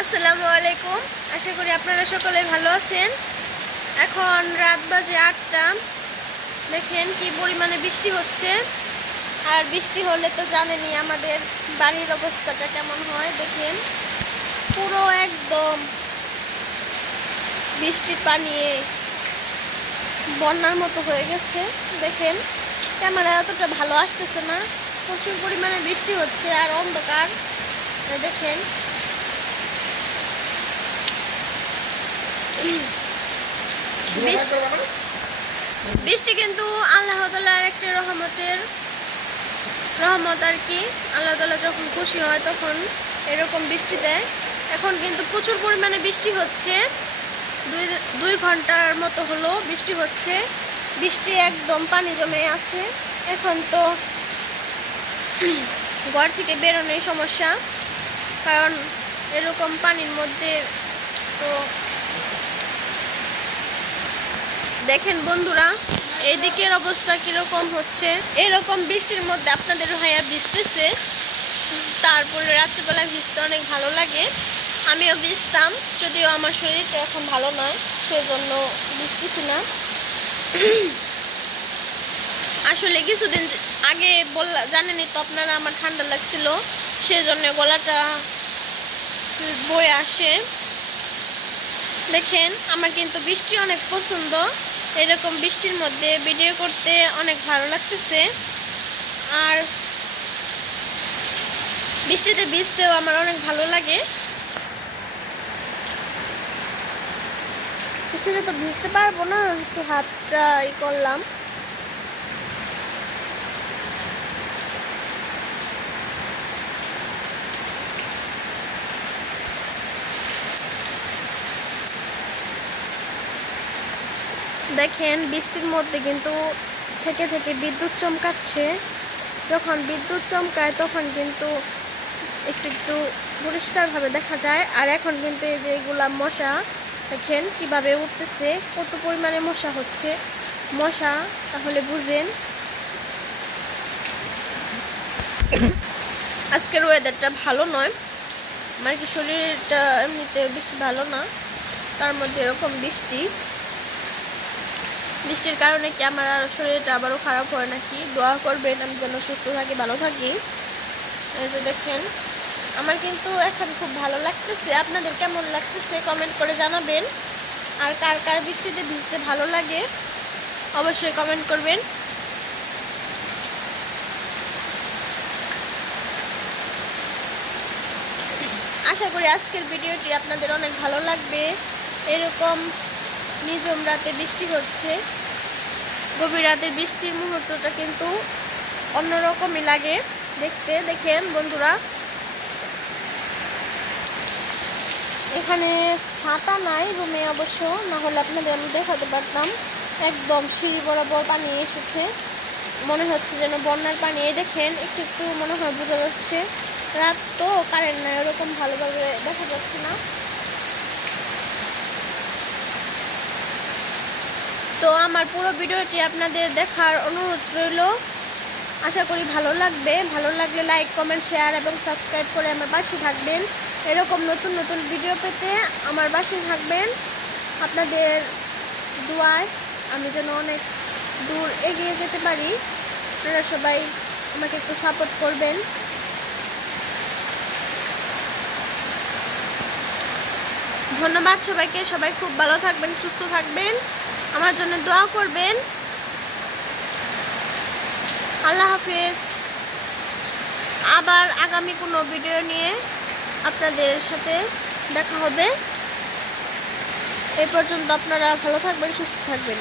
আসসালামু আলাইকুম। আশা করি আপনারা সকলে ভালো আছেন। এখন রাত বাজে ৮টা। দেখেন কি পরিমাণে বৃষ্টি হচ্ছে। আর বৃষ্টি হলে তো জানেনই আমাদের বাড়ির অবস্থাটা কেমন হয়। দেখেন পুরো একদম বৃষ্টির পানি বন্যার মতো হয়ে গেছে। দেখেন ক্যামেরা অতটা ভালো আসতেছে না, প্রচুর পরিমাণে বৃষ্টি হচ্ছে আর অন্ধকার। দেখেন বৃষ্টি কিন্তু আল্লাহ তাআলার একটা রহমত আর কি। আল্লাহ তাআলা যখন খুশি হয় তখন এরকম বৃষ্টি দেয়। এখন কিন্তু প্রচুর পরিমাণে বৃষ্টি হচ্ছে। দুই ঘন্টার মতো হলো বৃষ্টি হচ্ছে। বৃষ্টি একদম পানি জমে আছে। এখন তো ঘর থেকে বেরোনোই সমস্যা, কারণ এরকম পানির মধ্যে তো দেখেন বন্ধুরা এইদিকের অবস্থা কিরকম হচ্ছে। এরকম বৃষ্টির মধ্যে আপনাদের ভাইয়া ভিজতেছে, তারপরে রাত্রিবেলা ভিজতে অনেক ভালো লাগে। আমিও ভিজতাম, যদিও আমার শরীরটা এখন ভালো নয়, সেজন্য ভিজতেছি না। আসলে কিছুদিন আগে জানেনই তো আপনারা, আমার ঠান্ডা লাগছিল, সেজন্য গলাটা বয়ে আসে। দেখেন আমার কিন্তু বৃষ্টি অনেক পছন্দ। এরকম বৃষ্টির মধ্যে ভিডিও করতে অনেক ভালো লাগতেছে। আর বৃষ্টিতে ভিজতেও আমার অনেক ভালো লাগে। বৃষ্টিতে তো ভিজতে পারবো না, একটু হাতটা করলাম। দেখেন বৃষ্টির মধ্যে কিন্তু থেকে থেকে বিদ্যুৎ চমকাচ্ছে। যখন বিদ্যুৎ চমকায় তখন কিন্তু একটু একটু পরিষ্কারভাবে দেখা যায়। আর এখন কিন্তু এই যে এগুলা মশা, দেখেন কিভাবে উঠতেছে, কত পরিমাণে মশা হচ্ছে। মশা তাহলে বুঝেন। আজকের ওয়েদারটা ভালো নয়, আমার কি শরীরটা এমনিতে বেশি ভালো না, তার মধ্যে এরকম বৃষ্টির কারণে কি আমার শরীরটা আবারও খারাপ হয় নাকি। দোয়া করবেন আমি যেন সুস্থ থাকি, ভালো থাকি। এই যে দেখেন আমার কিন্তু এখন খুব ভালো লাগতেছে। আপনাদের কেমন লাগতেছে কমেন্ট করে জানাবেন। আর কার কার বৃষ্টিতে ভিজতে ভালো লাগে অবশ্যই কমেন্ট করবেন। আশা করি আজকের ভিডিওটি আপনাদের অনেক ভালো লাগবে। এরকম নিঝুম রাতে বৃষ্টি হচ্ছে, গভীর রাতের বৃষ্টির মুহূর্তটা কিন্তু অন্যরকমই লাগে দেখতে। দেখেন বন্ধুরা এখানে ছাতা নাই রুমে, অবশ্য না হলে আপনাদের আমি দেখাতে পারতাম। একদম সিঁড়ি বরাবর পানি এসেছে, মনে হচ্ছে যেন বন্যার পানি। এই দেখেন একটু একটু মনে হয় বোঝা যাচ্ছে। রাত তো কারেন্ট নাই, ওরকম ভালোভাবে দেখা যাচ্ছে না। তো আমার পুরো ভিডিওটি আপনাদের দেখার অনুরোধ রইল। আশা করি ভালো লাগবে। ভালো লাগলে লাইক কমেন্ট শেয়ার এবং সাবস্ক্রাইব করে আমার পাশে থাকবেন। এরকম নতুন নতুন ভিডিও পেতে আমার পাশে থাকবেন। আপনাদের দোয়ায় আমি যেন অনেক দূর এগিয়ে যেতে পারি। আপনারা সবাই আমাকে একটু সাপোর্ট করবেন। ধন্যবাদ সবাইকে। সবাই খুব ভালো থাকবেন, সুস্থ থাকবেন, আমার জন্য দোয়া করবেন। আল্লাহ হাফেজ। আবার আগামী কোনো ভিডিও নিয়ে আপনাদের সাথে দেখা হবে। এই পর্যন্ত আপনারা ভালো থাকবেন, সুস্থ থাকবেন।